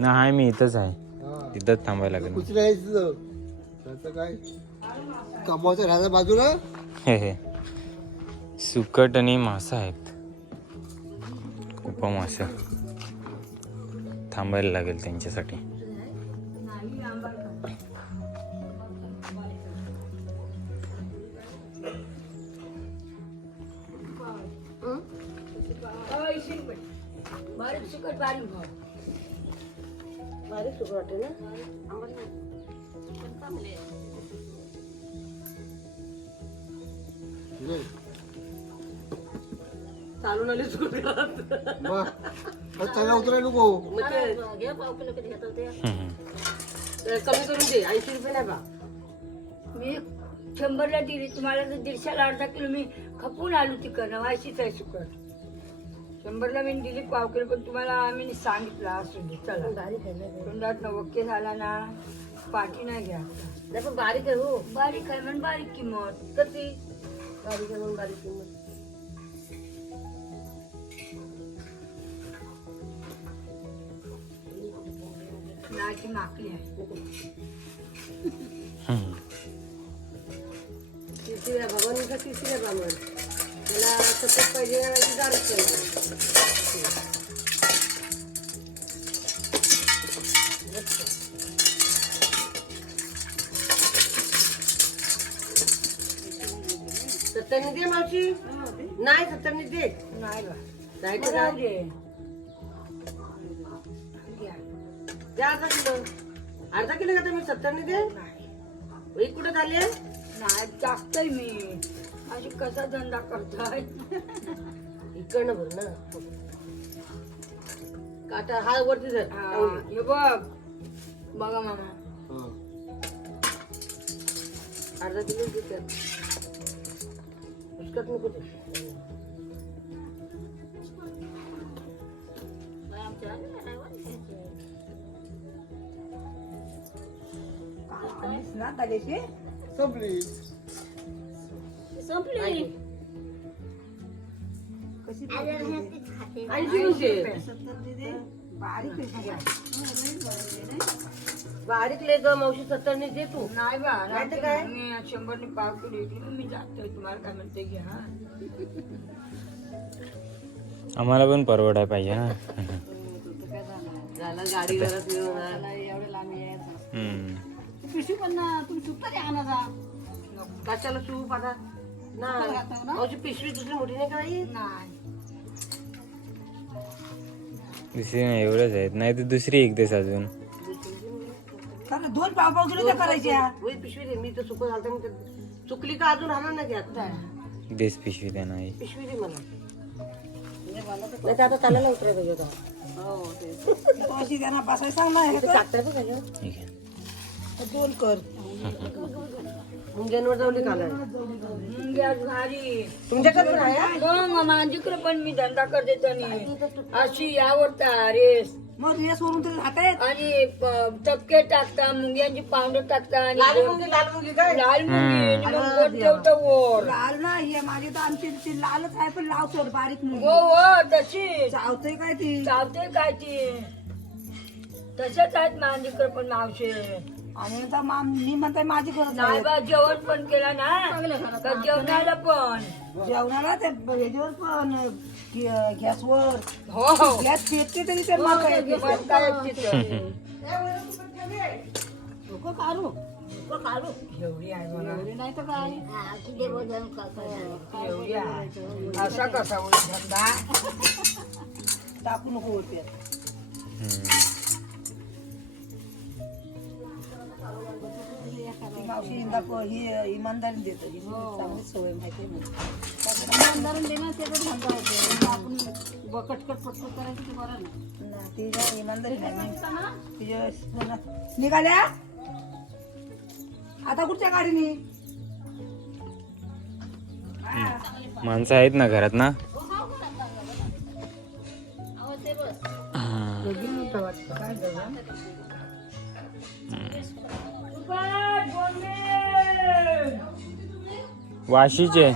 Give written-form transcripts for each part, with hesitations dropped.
नाही मी इथंच आहे, तिथंच थांबायला लागेल. काय कमवायचं राहता बाजूला. हे हे सुकट आणि मासा आहेत, खूप मासा. थांबायला लागेल त्यांच्यासाठी. बारीक सुकट बारीक वाटे ना. चालून आले चांगला उतराय नको. घ्या पाव किलो कधी घेतात ते कमी करून दे. 80 रुपये नाही बा. मी 100ला दिली तुम्हाला, तर 150ला अर्धा किलो मी खपून आलो तिकडनं. वाशीच आहे सुकट. 100ला मी दिली पाव किलो, पण तुम्हाला आम्ही सांगितलं असू दे चला. तोंडात ओके झाला ना, पाठी नाही घ्या. नाही पण बारीक आहे हो. बारीक आहे म्हणून बारीक किंमत. कधी बारीक आहे म्हणून बारीक किंमत. नाची माकली आहे. तिसऱ्या भगवानचा तिसऱ्या ब्राह्मण त्याला सतत पाहिजे नाही दारच पाहिजे. सत्तरनी दे मावशी. नाही 70नी दे. नाही बा. नाही तर जाऊ दे. दे अर्धा किलो. अर्धा किलो का तुम्ही 70नी दे. एक कुठं झाले नाही टाकतोय मी. अशी कसा धंदा करताय. इकडनं भर ना काटा. हा वरती धर. हे बघ बघा मामा. अर्धा किलो देतात. उसकट नको ते. संपली. संपली. कशी 80 रुपये. बारीक ले ग मावशी. 70नी दे तू. नाही बा. नाही तर काय मी 100नी पाव किलो घेतली. मी जातोय. तुम्हाला काय म्हणते घ्या. आम्हाला पण परवडाय पाहिजे ना. झालं गाडी घरात एवढं लांब यायचं. पिशवी पण तुम्ही सुद्धा द्या आणायचा. कशाला सूप आता ना. पिशवी दुसरी मोठी नाही काही. नाही दुसरी नाही, एवढंच आहेत. नाही तर दुसरी एक देस अजून. 2 पाव किलो त्या करायच्या. पिशवी दे. मी तर सुकं झालं मी चुकली का अजून राहणार नाही घ्या. देस पिशवी द्या. नाही पिशवी दे मला. नाही तर आता त्याला उतराय पाहिजे होता. अशी त्यांना बसायला सांग ना. टाकताय बघ ठीक आहे. 2 कर. मुंग्यांवर जाऊली काला. मुंग्या भारी तुमच्याकडे पण आहे. माझ्याकडे पण मी धंदा करते. त्यांनी अशी यावरता रेस. मग रेस वरून तरी राहतायत. आणि चपके टाकता. मुंग्यांची पावडर टाकता. आणि लाल मुंगी लाल मुंगी वर. लाल नाही माझी तर आमची लालच आहे. पण लाव सोड बारीक मुंगी. हो तशी चावते काय ती. चावते काय ती. तशाच आहेत माझ्याकडे पण मावशे. आणि मी म्हणते माझी गरज नाही बा. जेवण पण केला ना. जेवणाला पण. जेवणाला ते ह्याच्यावर पण गॅसवर. हो गॅस पेटते तरी ते काढू काढू. एवढी आहे मला. एवढी नाही तर काय. एवढी आहे. असा कसा होईल धंदा. टाकू नको होते. मावशी ही इमानदारी देतो. चांगली सवय माहिती आहे. इमानदारी देणार त्याचा धंदा होते. आपण कटकट पटकट करायची ते बरं ना. तिच्या इमानदारी नाही. निघाल्या आता कुठच्या गाडीने. माणसं आहेत ना घरात ना. वाशीचे.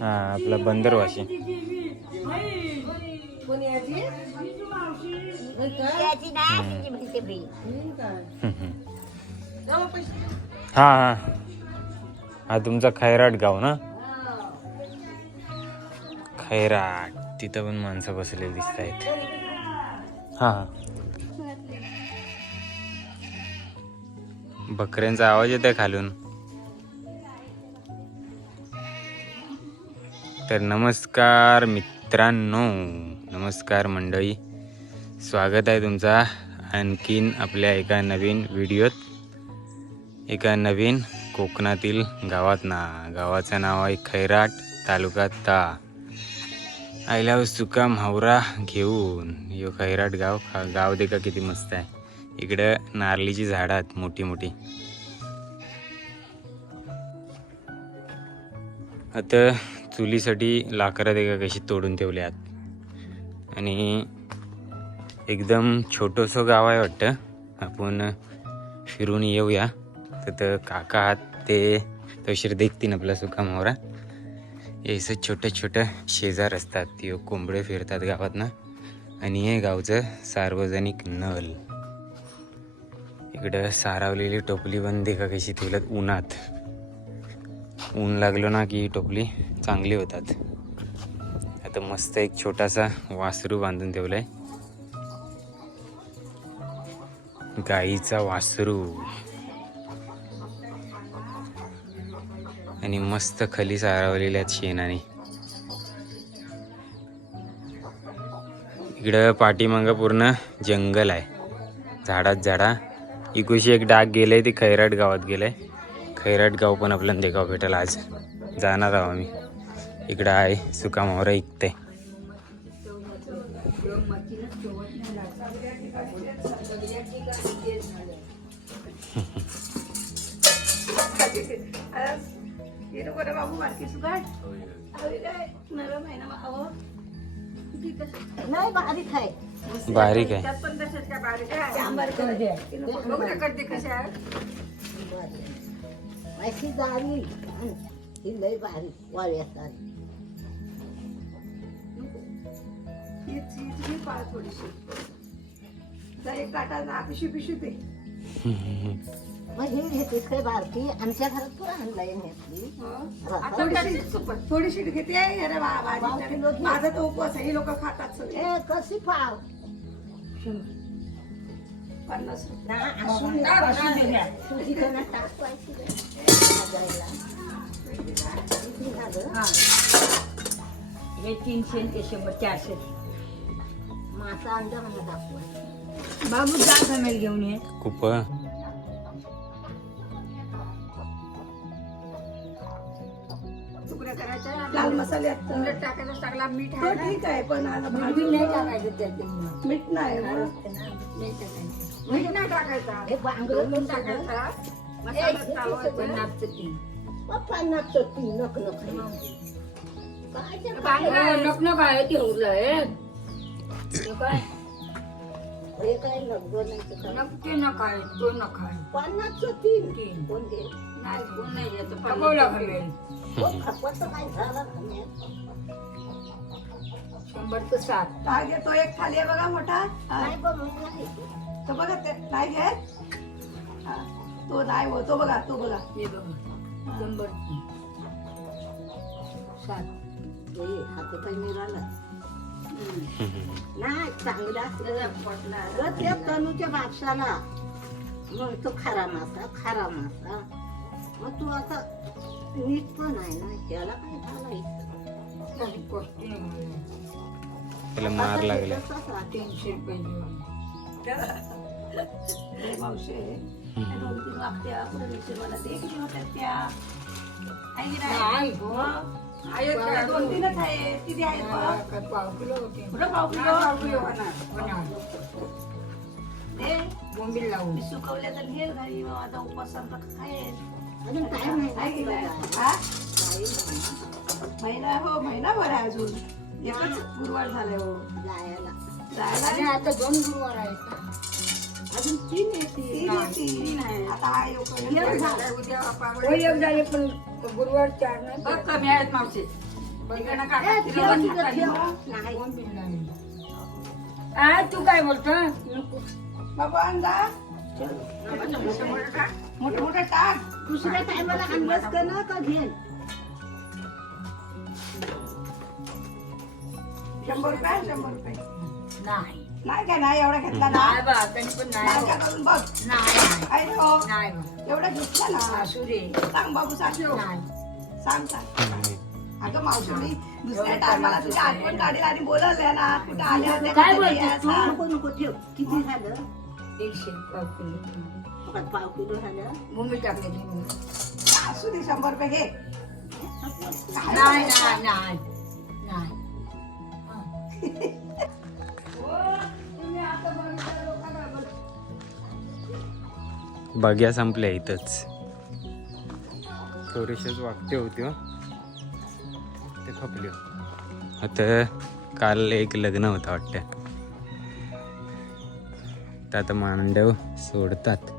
हा आपला बंदर वाशी. हा हा हा तुमचा खैराट गाव ना. खैराट तिथं पण माणसं बसलेली दिसत आहेत. हा हा बकऱ्यांचा आवाज येत आहे खालून. तर नमस्कार मित्रांनो, नमस्कार मंडळी, स्वागत आहे तुमचा आणखीन आपल्या एका नवीन व्हिडिओत, एका नवीन कोकणातील गावात ना. गावाचं नाव आहे खैराट, तालुका ता. आयला सुकाम हावरा घेऊन यो खैराट गाव. गाव देखा किती मस्त आहे. इकडं नारळीची झाडं आहेत मोठी मोठी. आता चुलीसाठी लाकडं देखा कशी तोडून ठेवल्यात. आणि एकदम छोटंसं गाव आहे वाटतं. आपण फिरून येऊया. तर काका आहात ते तशीर देखतीन आपला सुकाम हावरा. याचं छोटं छोटं शेजार असतात, ते कोंबडे फिरतात गावात ना. आणि हे गावचं सार्वजनिक नल. इकडं सारावलेली टोपली बंदी का कशी ठेवल्यात उन्हात. ऊन लागलो ना की टोपली चांगली होतात. आता मस्त एक छोटासा वासरू बांधून ठेवलाय, गाईचा वासरू. आणि मस्त खाली सारवलेल्या शेणाने. इकडं पाठीमागं पूर्ण जंगल आहे, झाडात झाडा. इकुशी एक डाग गेलंय, ते खैराट गावात गेलंय. खैराट गाव पण आपल्याला देखाव भेटेल. आज जाणार आहोत आम्ही. इकडं आहे सुकाम हावरा ऐकते. बारीक आहे. बारीक आहे. अशी जारी ही लय बारीक वाळ्यासारी. मग हे घेते काय बारकी. आमच्या घरात पुरा आणलाय घेतली. थोडीशी घेते. अरे माझा तो उपवास आहे, लोक खातात सगळे. कशी पाव 50 हे 300 ते 100 400 मासा अंडा मला दाखवा. बाबू जा जमेल घेऊन ये. खूप तुकड्या करायच्या, लाल मसाले टाकायला टाकला, मीठ तो ठीक आहे, पण भाजी नाही टाकायचं त्यात. मीठ नाही मीठ नाही टाकायचा. हे बांगडं टाकायचा नक नक आहे ते उरलंय. हे काय लग्न ते नका आहे, तो नका आहे. 50चं 3 कोण दे नाही कोण नाही येतं, पकवला घालूया. खपत काय झालं 100 ते 7 काय घे, तो एक खाली आहे बघा मोठा. नाही बनवून नाही. तो बघा, ते नाही घे. तो नाही हो, तो बघा, तो बघा. हे बघा 100 7 हात काही मिळाला नाही. चांगला असलेला त्या तनूच्या बापसाला मग तो खरा मासा. मग तू आता नीट पण आहे ना, याला काय घालायचं. त्याला मार लागला. 300 रुपये मावशी 2-3 वागत्या मला दे. किती होत्या त्या? आहे की नाही? आहेत का? 2-3च आहे. किती आहेत बघ? पाव किलो होते. कुठं पाव किलो दे. बोंबील लावून मी सुकवल्या तर घे घरी. आता उपवासाला खायेल. अजून काय नाही. आहे की नाही? हा? महिना हो, महिनाभर आहे अजून. एकच गुरुवार झाले हो जायला. जायला. आता 2 गुरुवार आहेत. अजून 3 येतील. 3 आहे. आता हा एक झालाय. उद्या एक झाले पण गुरुवार 4 नाही. बघ कमी आहेत मावशी. इकडनं काका ए, तिला ठेव, वाटतं ठेव. खाली. नाही. बोंबील नाही. तू काय बोलतो बाबा अंदा मोठं मोठं टाक. दुसऱ्या टायमाला आणलंस का ना का घेन 100 रुपये 100 रुपये नाही नाही काय नाही एवढा घेतला ना नाही बा तरी पण नाही नाही का करून बघ. नाही आहे हो नाही बा. एवढा घेतला ना असू दे सांग बाबू सांग नाही सांग अगं मावशी दुसऱ्या टायमाला तुझी आठवण काढेल आणि बोलवलं ना कुठं आल्या होत्या काय का नाही बोलतेस तू? असं. नको नको ठेव किती झालं 100 पाव किलो पाव किलो झालं मुंबई टाकले तुम्ही असू दे 100 रुपये घे नाही नाही नाही नाही बग्या संपल्या इथंच थोडेसेच वागते होते हो. ते खपले आता काल एक लग्न होतं वाटतं तर आता मांडव सोडतात.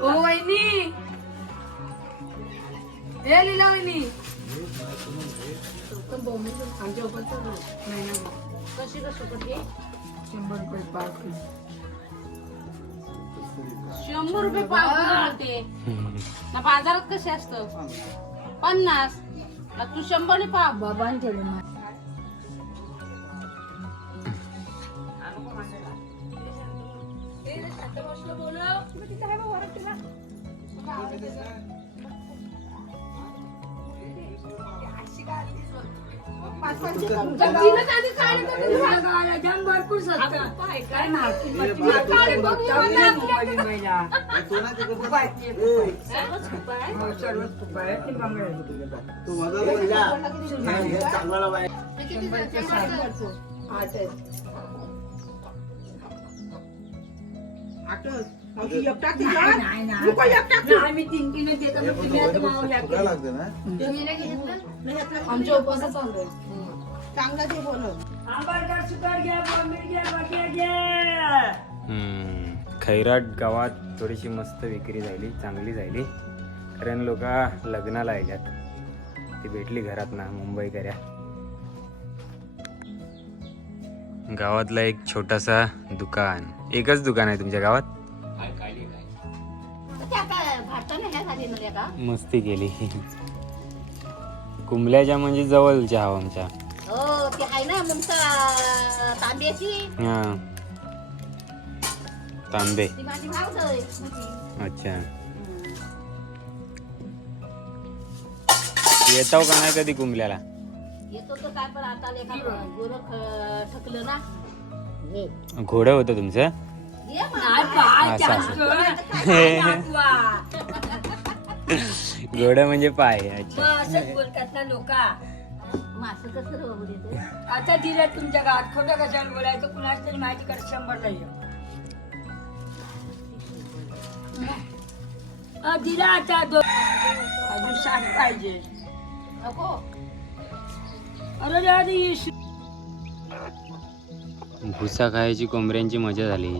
ओ वहिनी हे लीला वहिनी आमच्या कशी कसं कधी 100 रुपये पाव किलो 100 रुपये पाव किलो होते ना बाजारात कसे असतं 50 ना तू 100 ने पाव बाबांकडे भरपूर काय तो माझा पहिला चांगला बाय आम्ही 3 किलो देतो मग तुम्ही आता मावल्या लागते ना आमच्या उपवासात चालू आहे चांगलं ते बोलव आंबाडकर सुकार घ्या बॉम्बे घ्या बघ्या घ्या खैराट गावात थोडीशी मस्त विक्री झाली चांगली झाली कारण लोक लग्नाला याच्यात ती भेटली घरात ना मुंबईकऱ्या. गावातला एक छोटासा दुकान एकच दुकान आहे तुमच्या गावात. मस्ती केली कुंबल्याच्या म्हणजे जवळच्या हवा आमच्या. हो ते आहे ना ममता तांब्याची हा तांबे ती माझी भावच आहे. अच्छा येताव का नाही कधी कुंबल्याला. येतो तर काय पण आता लेखा गोरख ठकलं ना हे घोडं होतं तुमचं. ये मग. नाही पाय असं, त्यांचं. घोडं म्हणजे पाय. अच्छा मग असंच बोलतात ना लोक. मासं कसं रवू देते आता दिलं तुमच्या गावात खोटं कशाला बोलायचं कुणाच तरी माहिती कर 100 नाही दिला आता अजून 60 पाहिजे. नको अरे दादी भुसा खायची कोंबड्यांची मजा झाली.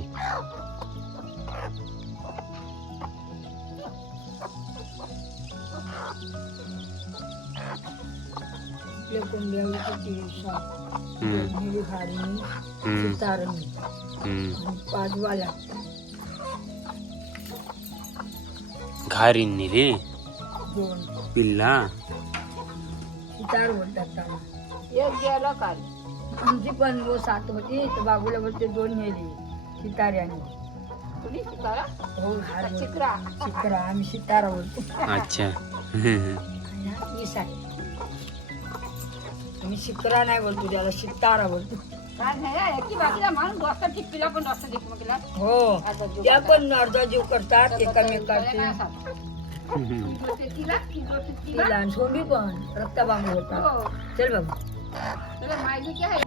हम्म. पाचवाला घारींनी रे 2 पिल्ला. सितार बोलतात त्याला. एक गेलं काल आमची पण 7 होती तर बाबूला बोलते 2 नेली सितार्याने. कुणी शिकारा हो चिकरा शिकरा आम्ही सितारा बोलतो. अच्छा आम्ही शिकरा नाही बोलतो त्याला सितारा बोलतो. काय नाही की बाकीला माणूस दोस्त टिकला पण दोस्त टिकला हो त्या पण अर्धा जीव करतात एकामेकाची. तिला आणि सोंबी पण रक्ताबांबू होता. चल बाबा माहिती आहे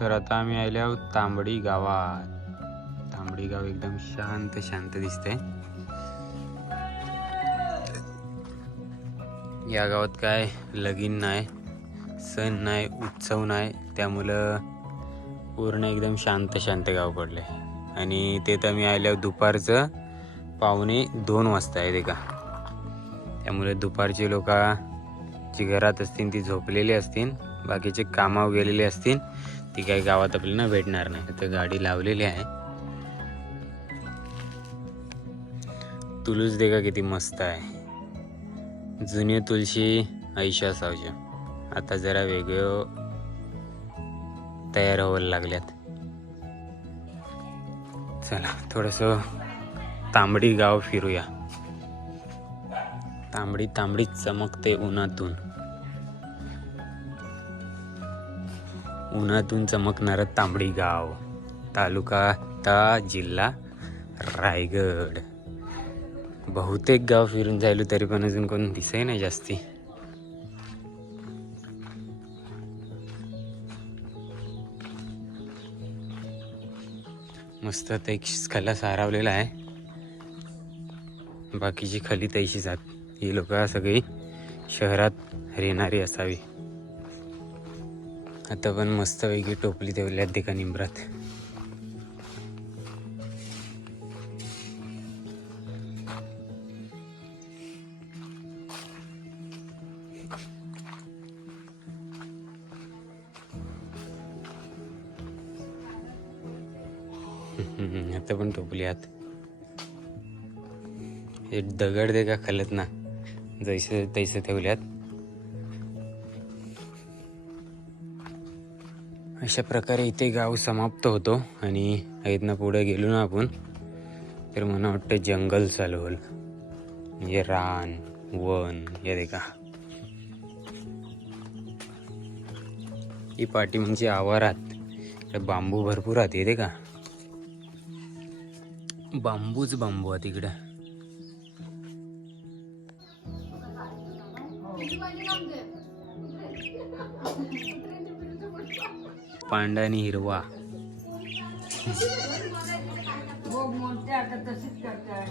तर आता आम्ही आले आहोत तांबडी गावात. तांबडी गाव एकदम शांत शांत दिसतंय. या गावात काय लगीन नाही सण नाही उत्सव नाही त्यामुळं पूर्ण एकदम शांत शांत गाव पडले. आणि ते तर मी आल्यावर दुपारचं 1:45 वाजता आहे ते का. त्यामुळे दुपारची लोक जी घरात असतील ती झोपलेली असतील, बाकीचे कामावर गेलेले असतील, ती काही गावात आपल्याला भेटणार नाही. तर गाडी लावलेली आहे. तुळस देखा किती मस्त आहे. जुनी तुळशी आयुष्या सावच्या आता जरा वेगळं तयार व्हायला लागल्यात. चला थोडंसं तांबडी गाव फिरूया. तांबडी तांबडी चमकते उन्हातून. उन्हातून चमकणारं तांबडी गाव. तालुका ता जिल्हा रायगड. बहुतेक गाव फिरून जायलो तरी पण अजून कोण दिसही नाही जास्ती. मस्त ते खला सारावलेला आहे. बाकीची खली तैशी जात. ही लोक सगळी शहरात राहणारी असावी. आता पण मस्त वेगळी टोपली ठेवल्यात देखा निंबरात. आता पण टोपली आत. हे दगड दे का खालत ना, जैसे तैसे ठेवल्यात. अशा प्रकारे इथे गाव समाप्त होतो. आणि इथनं पुढे गेलो ना आपण तर मला वाटतं जंगल चालू होईल. म्हणजे रान वन या दे का. ही पाठी म्हणजे आवारात बांबू भरपूर आहेत येते का. बांबूच बांबू आहे तिकडे. पांढरा आणि हिरवा. मोठे आता तशीच करतात.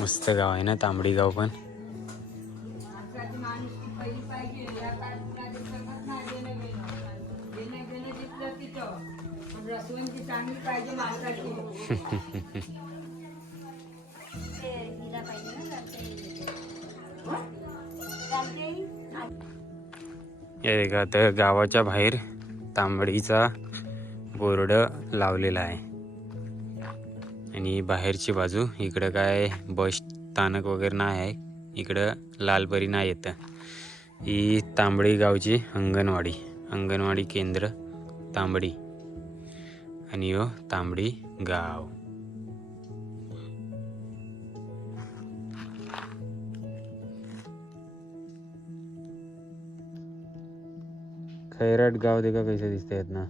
मस्त गाव आहे ना तांबडी गाव पण. रसवंती चांगली पाहिजे माणसाची. का तर गावाच्या बाहेर तांबडीचा बोर्ड लावलेला आहे. आणि बाहेरची बाजू इकडं काय बस स्थानक वगैरे नाही आहे. इकडं लालपरी नाही येतं. ही तांबडी गावची अंगणवाडी केंद्र तांबडी. आणि हो तांबडी गाव. खैराट गाव देखा कैसे दिसते आहेत ना.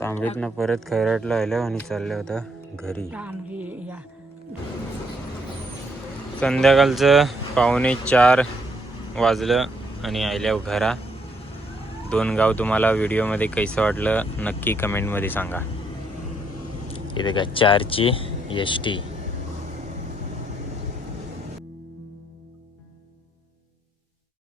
तांबडीतनं परत खैराटला आलं आणि चाललं होतं घरी. संध्याकाळचं 3:45 वाजलं आणि आल्यावर घरा. 2 गाव तुम्हाला व्हिडिओमध्ये कैसं वाटलं नक्की कमेंटमध्ये सांगा. इथे का 4ची ST